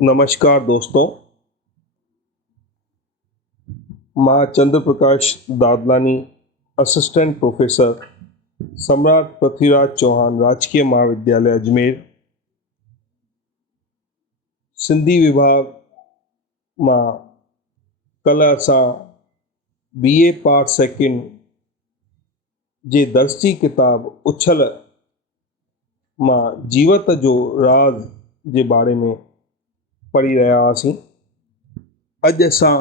नमस्कार दोस्तों, मां चंद्र प्रकाश दादलानी, असिस्टेंट प्रोफेसर, सम्राट पृथ्वीराज चौहान राजकीय महाविद्यालय अजमेर, सिंधी विभाग मां कल असां BA पार्ट सेकेंड जे दर्सी किताब उछल मां जीवत जो राज जे बारे में पढ़ी रहिया हुआसीं। अॼु असां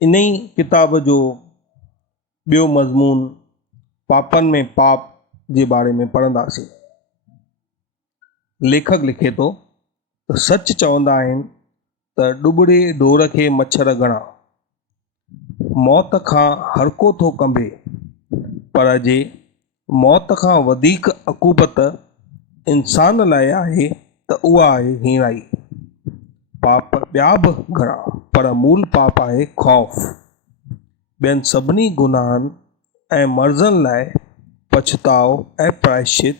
इन ई किताब जो ॿियो मज़मून पापनि में पाप जे बारे में पढ़ंदासीं। लेखक लिखे थो त सच चवंदा आहिनि त ॾुॿड़े ढोर खे मच्छर घणा, मौत खां हर को थो कंबे, पर जे मौत खां वधीक अकूबत इंसान लाइ आहे त उहा आहे हीणाई। पाप ॿिया बि घणा, पर मूल पाप आहे ख़ौफ़। ॿियनि सभिनी गुनाहनि ऐं मर्ज़नि लाइ पछताव ऐं प्रायश्चित,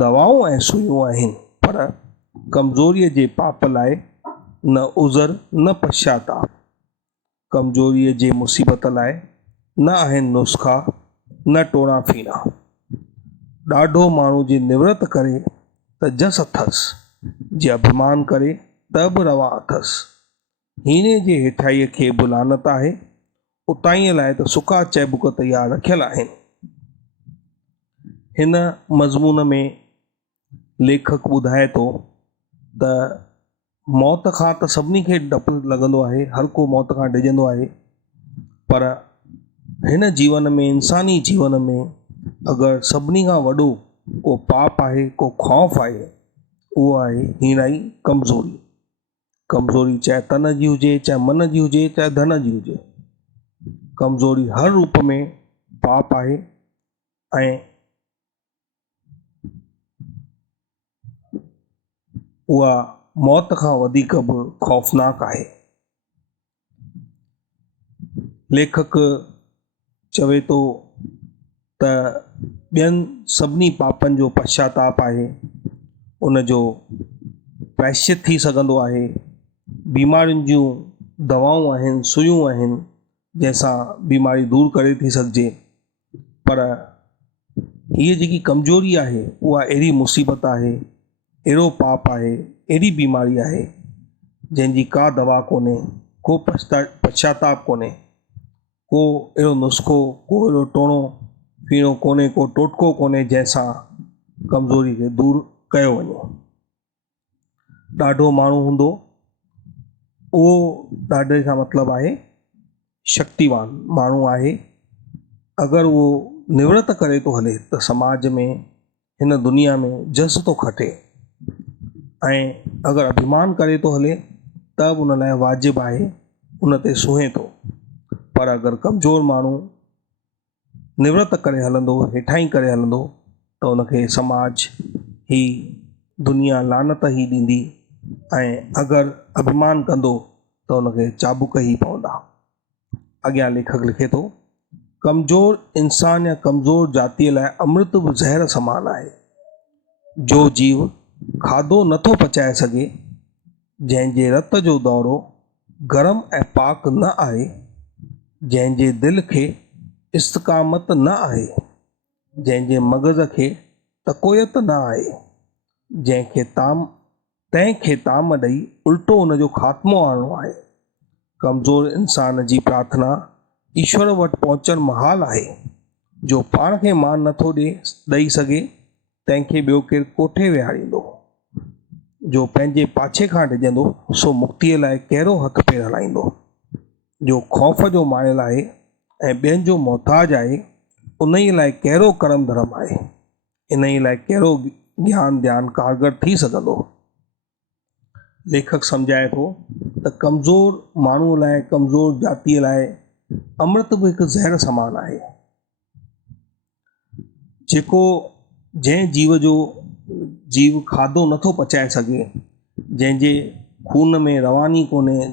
दवाऊं ऐं सुयूं आहिनि, पर कमज़ोरीअ जे पाप लाइ न उज़र न पश्चाताप। कमज़ोरीअ जे मुसीबत लाइ न आहिनि नुस्ख़ा न टोड़ा फीना। ॾाढो माण्हू जे निवृत करे त जस अथसि, जे अभिमान करे त बि रवा अथसि। हीने जे हेठाईअ खे बि लानत आहे, उताईअ लाइ त सुका चैबुक तयारु रखियल आहिनि। हिन मज़मून में लेखक ॿुधाए थो त मौत खां त सभिनी खे डपु लॻंदो आहे, हर को मौत खां डिॼंदो आहे, पर हिन जीवन में, इंसानी जीवन में अगरि सभिनी खां वॾो को पाप आहे, को ख़ौफ़ आहे, उहो आहे हीणाई, कमज़ोरी। कमज़ोरी चाहे तन जी हुजे, चाहे मन जी हुजे, चाहे धन जी हुजे, कमज़ोरी हर रूप में पाप आहे ऐं उहा मौत खां वधीक बि ख़ौफ़नाक आहे। लेखक चवे थो त ॿियनि सभिनी पापनि जो पश्चाताप आहे, उन जो प्रायश्चित थी सघंदो आहे। बीमारियुनि जूं दवाऊं आहिनि, सुयूं आहिनि, जंहिंसां बीमारी दूरि करे थी सघिजे, पर हीअ जेकी कमज़ोरी आहे उहा अहिड़ी मुसीबत आहे, अहिड़ो पाप आहे, अहिड़ी बीमारी आहे जंहिंजी का दवा कोन्हे, को पश्चाताप कोन्हे, को अहिड़ो नुस्ख़ो, को अहिड़ो टोणो फीणो कोन्हे, को टोटको कोन्हे जंहिंसां कमज़ोरी खे दूरि कयो वञे। ॾाढो माण्हू हूंदो, उहो ॾाढे सां मतिलबु आहे शक्तिवान माण्हू आहे। अगरि उहो निवृत करे थो हले त समाज में, हिन दुनिया में जस थो खटे, ऐं अगरि अभिमान करे थो हले त बि उन लाइ वाजिबु आहे, उन ते सुहे थो। पर अगरि कमज़ोर माण्हू निवृत करे हलंदो, हेठाई करे हलंदो, त उनखे समाज ही, दुनिया लानत ई ॾींदी, ऐं अगरि अभिमान कंदो त उनखे चाबुक ई पवंदा। अॻियां लेखक लिखे थो, कमज़ोर इंसान या कमज़ोर जातीअ लाइ अमृत बि ज़हर समान आहे। जो जीव खाधो नथो पचाए सघे, जंहिंजे रत जो दौरो गरम ऐं पाक न आहे, जंहिंजे दिलि खे इस्तक़ामत न आहे, जंहिंजे मग़ज़ खे तक़ोयत न आहे, तंहिंखे ताम ॾेई उल्टो उनजो ख़ात्मो आणणो आहे। कमज़ोर इंसान जी प्रार्थना ईश्वर वटि पहुचणु महाल आहे। जो पाण खे मान नथो ॾेई सघे, तंहिंखे ॿियो केरु कोठे विहारींदो। जो पंहिंजे पाछे खां डिॼंदो, सो मुक्तीअ लाइ कहिड़ो हथ पेर हलाईंदो। जो ख़ौफ़ जो मारियल आहे ऐं ॿियनि जो मोहताज आहे, उन ई लाइ कहिड़ो करम धर्म आहे, इन ई लाइ कहिड़ो ज्ञान ध्यानु कारगर थी सघंदो। लेखक सम्झाए थो त कमज़ोर माण्हूअ लाइ, कमज़ोर जातीअ लाइ अमृत बि हिकु ज़हर समान आहे। जंहिं जीव खाधो नथो पचाए सघे, जंहिंजे खून में रवानी कोन्हे,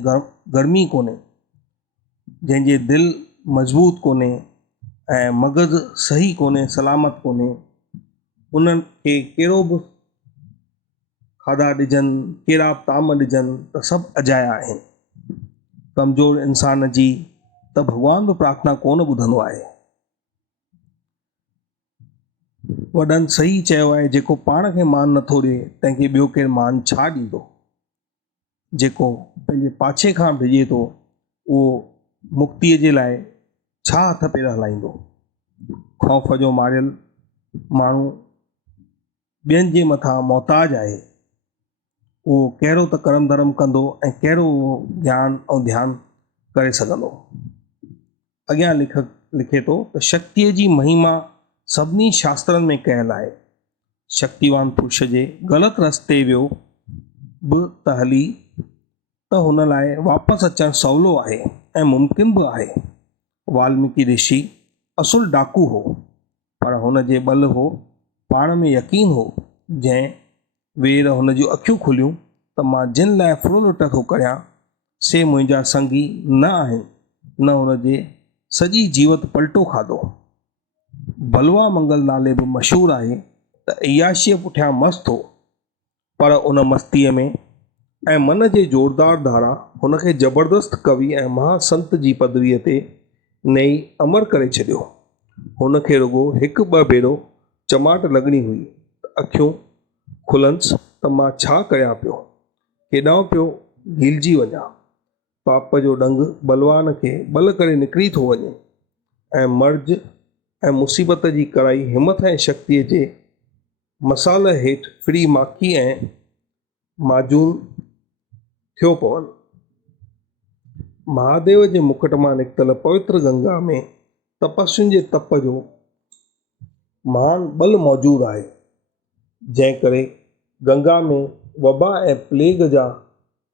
गर्मी कोन्हे, जंहिंजे दिलि मज़बूत कोन्हे ऐं मग़ज़ सही कोन्हे, सलामत कोन्हे, उन्हनि खे कहिड़ो बि खाधा ॾिजनि, कहिड़ा ताम ॾिजनि त सभु अजाया आहिनि। कमज़ोर इंसान जी त भॻवान बि प्रार्थना कोन ॿुधंदो आहे। वॾनि सही चयो आहे, जेको पाण खे मान नथो ॾिए तंहिंखे ॿियो केरु मान छा ॾींदो। जेको पंहिंजे पाछे खां भिॼे थो उहो मुक्तीअ जे लाइ छा हथ पेर हलाईंदो। ख़ौफ़ जो मारियल माण्हू ॿियनि जे मथां मोहताज आहे। उहो कहिड़ो त कर्म धर्म कंदो ऐं कहिड़ो उहो ज्ञान ऐं ध्यानु करे सघंदो। अॻियां लेखक लिखे थो त शक्तिअ जी महिमा सभिनी शास्त्रनि में कयल आहे। शक्तिवान पुरुष जे ग़लति रस्ते वियो बि त हली त हुन लाइ वापसि अचणु सवलो आहे ऐं मुमकिन बि आहे। वाल्मीकि ऋषि असुल डाकू हो, पर हुन जे बल हो, पाण में यकीन हो। जंहिं वेर हुन जूं अखियूं खुलियूं त मां जिन लाइ फुरो लुट थो करियां से मुंहिंजा संगी न आहिनि, न हुन जे सॼी जीवत पलटो खाधो। बलवा मंगल नाले बि मशहूरु आहे त अयाशीअ पुठियां मस्त हो, पर उन मस्तीअ में ऐं मन जे ज़ोरदार धारा हुनखे ज़बरदस्त कवि ऐं महासंत जी पदवीअ ते नई अमर करे छॾियो। हुनखे रुगो हिकु ॿ भेरो चमाट लॻणी हुई त अखियूं खुलंसि त मां छा कयां पियो, केॾांहुं पियो घिलजी वञा। पाप जो ॾंग बलवान खे बल करे निकिरी थो वञे ऐं मर्ज़ ऐं मुसीबत जी कड़ाई हिमत ऐं शक्तिअ जे मसाल हेठि फिरी माखी ऐं माजून थियो पवनि। महादेव जे मुकुट मां निकितल पवित्र गंगा में तपस्वियुनि जे तप जो महान बल मौजूदु आहे। जंहिं करे गंगा में वबा ऐं प्लेग जा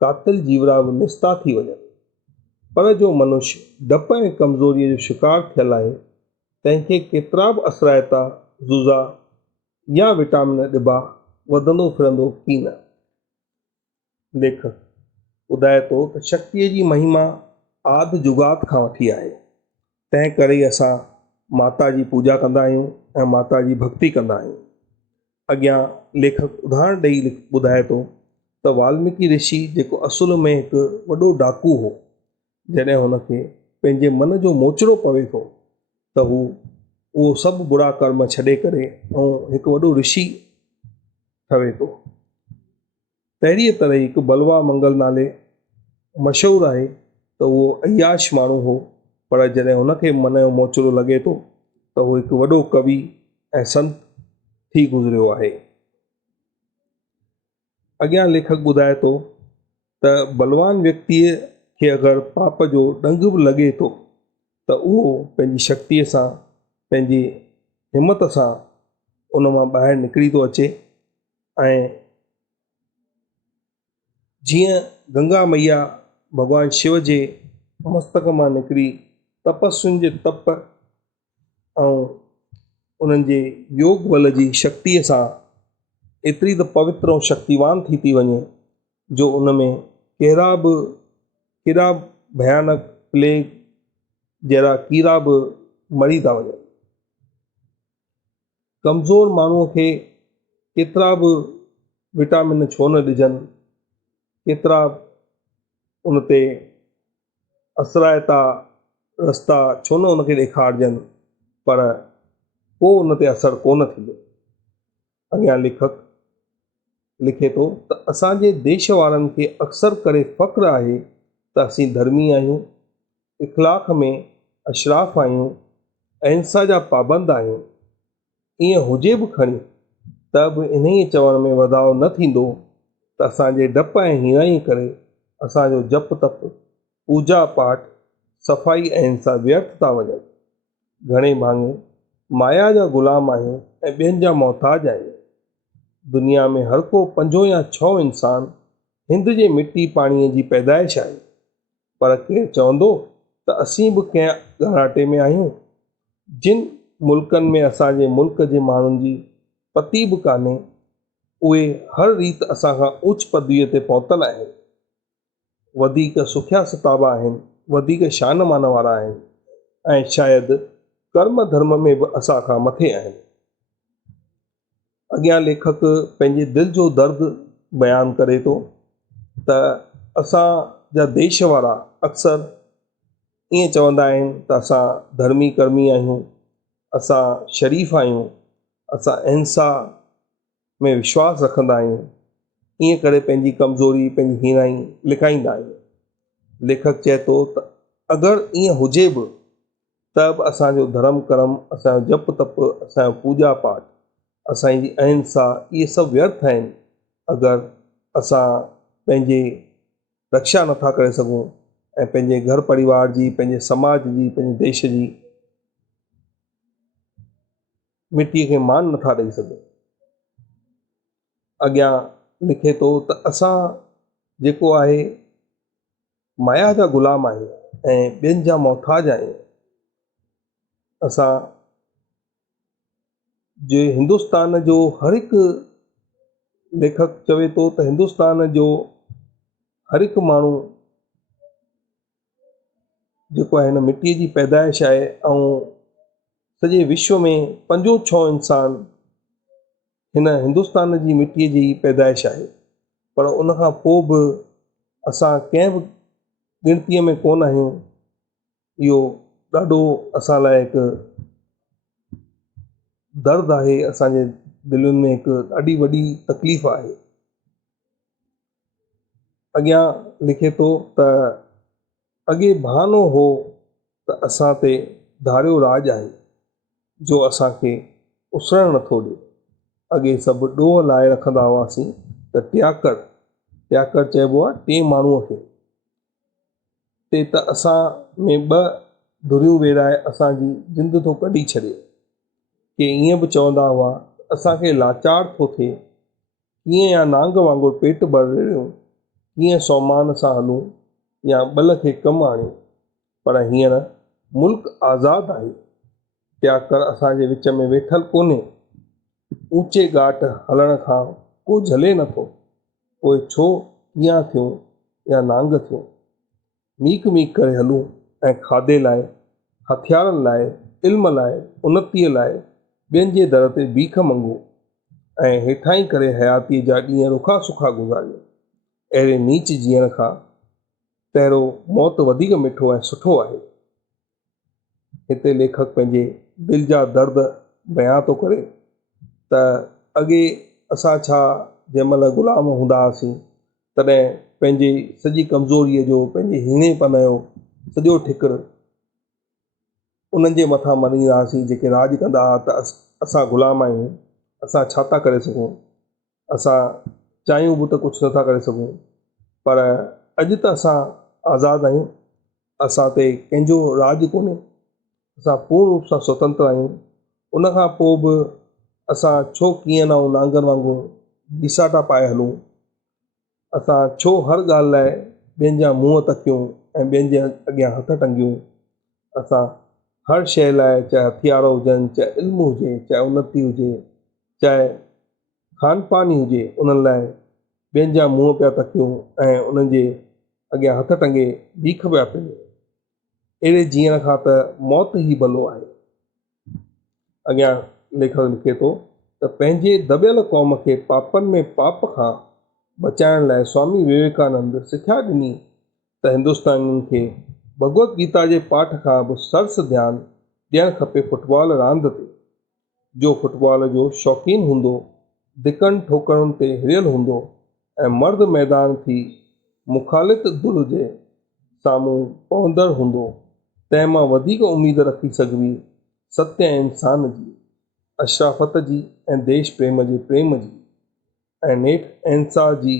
कातिल जीवरा बि निस्ता थी वञनि। पर जो मनुष्य डप ऐं कमज़ोरीअ जो शिकार थियल आहे तंहिंखे केतिरा बि असराइता ज़ुज़ा या विटामिन ॾिबा वधंदो फिरंदो की न। लेखक ॿुधाए थो त शक्तिअ जी महिमा आदि जुगात खां वठी आहे। तंहिं करे असां माता जी पूॼा कंदा आहियूं ऐं माता जी भक्ति कंदा आहियूं। अॻियां लेखक उदाहरण ॾेई ॿुधाए थो त वाल्मीकि ऋषि जेको असुल में हिकु वॾो डाकू हो, जॾहिं हुनखे पंहिंजे मन जो मोचड़ो पवे थो त उहो सभु बुरा कर्म छॾे करे ऐं हिकु वॾो ऋषि ठहे थो। तहिड़ीअ तरह हिकु बलवा मंगल नाले मशहूरु आहे त उहो अयाश माण्हू हो, पर जॾहिं हुनखे मन जो मोचड़ो लॻे थो त उहो हिकु वॾो कवि ऐं संत थी गुज़रियो आहे। अॻियां लेखक ॿुधाए थो त बलवान व्यक्तिअ खे अगरि पाप जो ॾंग बि लॻे थो त उहो पंहिंजी शक्तिअ सां, पंहिंजी हिमत सां उन मां ॿाहिरि निकिरी थो अचे। ऐं जीअं गंगा मैया भॻवान शिव जे मस्तक मां निकिरी तपस्वियुनि जे तप ऐं उन्हनि जे योग बल जी शक्तिअ सां एतिरी त पवित्र ऐं शक्तिवान थी वञे जो उन में केॾा भयानक प्लेग जहिड़ा कीड़ा बि मरी था वञनि। कमज़ोर माण्हूअ खे केतिरा बि विटामिन छो न ॾिजनि, केतिरा उन ते असराइता रस्ता छो न उनखे ॾेखारिजनि, पर को उन ते असरु कोन थींदो। अॻियां लेखक लिखे थो त असांजे देश वारनि खे अक्सर करे फ़ख्रु आहे त असीं धर्मी आहियूं, इख़लाक़ में अशराफ़ आहियूं, अहिंसा जा पाबंद आहियूं। ईअं हुजे बि खणी त बि इन्हीअ चवण में वाधाउ न थींदो त असांजे डप ऐं हीराई करे असांजो जप तप, पूॼा पाठ, सफ़ाई ऐं हिंसा व्यर्थ था वञनि। घणे भाङे माया जा ग़ुलाम आहियूं ऐं ॿियनि जा मोहताज आहियूं। दुनिया में हर को 5 या 6 इंसान हिंद जे मिटी पाणीअ जी पैदाइश आहे, पर केरु चवंदो त असीं बि कंहिं ॻराटे में आहियूं। जिन मुल्कनि में असांजे मुल्क जे माण्हुनि जी पती बि कान्हे, उहे हर रीति असांखां उच पदवीअ ते पहुतल आहिनि, वधीक सुखिया सताबा आहिनि, वधीक शान मान वारा आहिनि ऐं शायदि कर्म धर्म में बि असांखां मथे आहिनि। अॻियां लेखक पंहिंजे दिलि जो दर्द बयानु करे थो त असांजा देश वारा अक्सर ईअं चवंदा आहिनि त असां धर्मी कर्मी आहियूं, असां शरीफ़ आहियूं, असां अहिंसा में विश्वास रखंदा आहियूं। ईअं करे पंहिंजी कमज़ोरी, पंहिंजी हीनाई लिकाईंदा आहियूं। लेखक चए थो त अगरि ईअं हुजे बि त बि असांजो धर्म कर्म, असांजो जप तप, असांजो पूॼा पाठ, असांजी अहिंसा, इहे सभु व्यर्थ आहिनि अगरि असां पंहिंजे रक्षा नथा करे सघूं ऐं पंहिंजे घर परिवार जी, पंहिंजे समाज जी, पंहिंजे देश जी मिटीअ खे मान नथा ॾेई सघूं। अॻियां लिखे थो त असां जेको आहे माया जा ग़ुलाम आहियूं ऐं ॿियनि जा मोहताज आहियूं। असां जे हिंदुस्तान जो हर हिकु, लेखक चवे थो त हिंदुस्तान जो हर हिकु माण्हू जेको आहे हिन मिटीअ जी पैदाइश आहे ऐं सॼे विश्व में 5-6 इंसान हिन हिंदुस्तान जी मिटीअ जी पैदाइश आहे। पर उनखां पोइ बि असां कंहिं बि गिणतीअ में कोन आहियूं। इहो ॾाढो असां लाइ हिकु दर्द आहे, असांजे दिलुनि में हिकु ॾाढी वॾी तकलीफ़ आहे। अॻियां लिखे थो त अॻे बहानो हो त असां ते धारियो राज आहे जो असांखे उसरणु नथो ॾिए। अॻे सभु ॾोह लाइ रखंदा हुआसीं त टियाकड़ चइबो आहे 2 माण्हूअ खे, ते त असां में 2 धुरियूं वेराए असांजी जिंद थो कढी छॾे। के ईअं बि चवंदा हुआ असांखे लाचार थो थिए, कीअं या नांग वांगुरु पेट भरियूं, कीअं सोमान सां हलूं या ॿल खे कमु आणियूं। पर हींअर मुल्क आज़ादु आहे, टियाकड़ असांजे विच में वेठल कोन्हे। ऊचे घाट हलण खां को झले नथो, पोइ छो कीअं थियूं या नांग थियूं। मीक मीक करे हलूं ऐं खाधे लाइ, हथियारनि लाइ, इल्म लाइ, उन्नतीअ लाइ ॿियनि जे दर ते भीख मंगूं ऐं हेठां करे हयातीअ जा ॾींहं रुखा सुखा गुज़ारियूं। अहिड़े नीच जीअण खां तहिड़ो मौत वधीक मिठो ऐं सुठो आहे। हिते लेखक पंहिंजे दिलि जा दर्द बयां थो करे त अॻे असां छा जंहिं महिल ग़ुलाम हूंदा हुआसीं तॾहिं पंहिंजी सॼी कमज़ोरीअ जो, पंहिंजे हीणेपन जो सॼो ठिकरु उन्हनि जे मथां मञींदा हुआसीं जेके राज कंदा हुआ त असां ग़ुलाम आहियूं, असां छा था करे सघूं, असां चाहियूं बि त कुझु नथा करे सघूं। पर अॼु त असां आज़ादु आहियूं, असां ते कंहिंजो राज कोन्हे, असां पूर्ण रूप सां स्वतंत्र आहियूं। उनखां पोइ बि असां छो कीअं न नांगनि वांगुरु घिसाटा पाए हलूं। असां छो हर ॻाल्हि लाइ ॿियनि जा मुंहं तकियूं ऐं ॿियनि जे अॻियां हथ टंगियूं। असां हर शइ लाइ, चाहे हथियार हुजनि, चाहे इल्मु हुजे, चाहे उन्नति हुजे, चाहे खान पान ई हुजे, उन्हनि लाइ ॿियनि जा मुंहं पिया तकियूं ऐं उन्हनि जे अॻियां हथ टंगे भीख पिया पियूं। अहिड़े जीअण खां त मौत ई भलो आहे। अॻियां लेखक लिखे थो त पंहिंजे दॿियल क़ौम खे पापनि में पाप खां बचाइण लाइ स्वामी विवेकानंद सिख्या ॾिनी त हिंदुस्तानियुनि खे भगवत गीता जे पाठ खां बि सरस ध्यानु ॾियणु खपे फुटबॉल रांदि ते। जो फुटबॉल जो शौक़ीन हूंदो, धिकनि ठोकरुनि ते हिरियल हूंदो ऐं मर्द मैदान थी मुखालित दुल जे साम्हूं पहुंदड़ हूंदो, तंहिं मां वधीक उमेद रखी सघिबी सत्य ऐं इंसान जी, अशराफत जी ऐं देश प्रेम जे प्रेम जी ऐं नेठ अहिंसा जी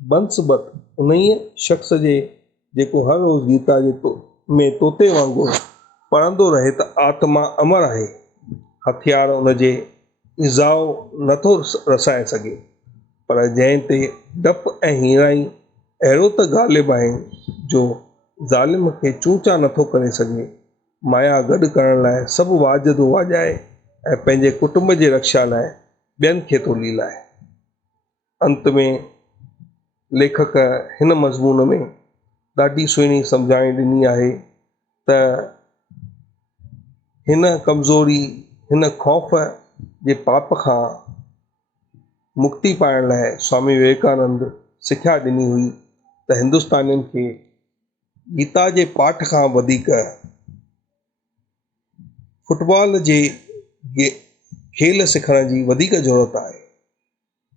बंसबत उन्हीअ शख़्स जे जेको हर रोज़ गीता जे में तोते वांगुरु पढ़ंदो रहे त आत्मा अमर आहे। हथियार उनजे इज़ाओ नथो रसाए सघे, पर जंहिं ते डपु ऐं हीराई अहिड़ो त ग़ालिब आहिनि जो ज़ालिम खे चूचा नथो करे सघे। माया गॾु करण लाइ सभु वाजिदो वाॼाए ऐं पंहिंजे कुटुंब जे रक्षा लाइ ॿियनि खे थो लीलाए। अंत में लेखक हिन मज़मून में ॾाढी सुहिणी सम्झाणी ॾिनी आहे त हिन कमज़ोरी, हिन ख़ौफ़ जे पाप खां मुक्ति पाइण लाइ स्वामी विवेकानंद सिख्या ॾिनी हुई त हिंदुस्तानियुनि खे गीता जे पाठ खां वधीक फुटबॉल जे खेल सिखण जी वधीक ज़रूरत आहे।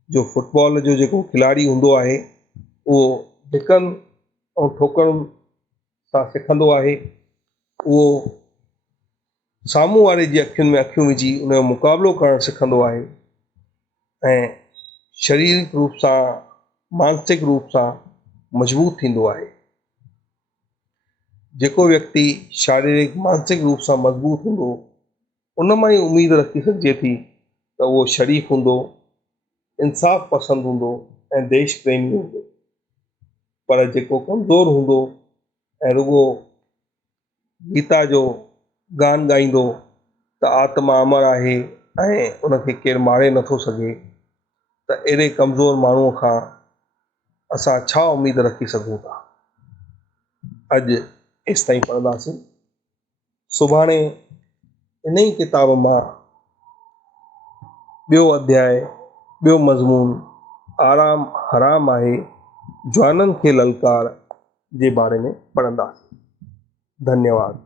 जो फुटबॉल जो जेको खिलाड़ी हूंदो आहे उहो धिकनि ऐं ठोकरनि सां सिखंदो आहे, उहो साम्हूं वारे जी अखियुनि में अखियूं विझी उन जो मुक़ाबिलो करणु सिखंदो आहे ऐं शारीरिक रूप सां मानसिक रूप सां मज़बूत थींदो आहे। जेको व्यक्ति शारीरिक मानसिक रूप सां मज़बूत हूंदो उन मां ई उमेद रखी सघिजे थी त उहो शरीफ़ हूंदो, इंसाफ़ पसंद हूंदो ऐं देश प्रेमी हूंदो। पर जेको कमज़ोर हूंदो ऐं रुॻो गीता जो गान ॻाईंदो त आत्मा अमर आहे ऐं उनखे केरु मारे नथो सघे, त अहिड़े कमज़ोर माण्हूअ खां असां छा उमेद रखी सघूं था। अॼु एसि ताईं पढ़ंदासीं। सुभाणे इन ई किताब मां ॿियो अध्याय, ॿियो मज़मून आराम हराम आहे, जवाननि खे ललकार जे बारे में पढ़ंदासीं। धन्यवाद।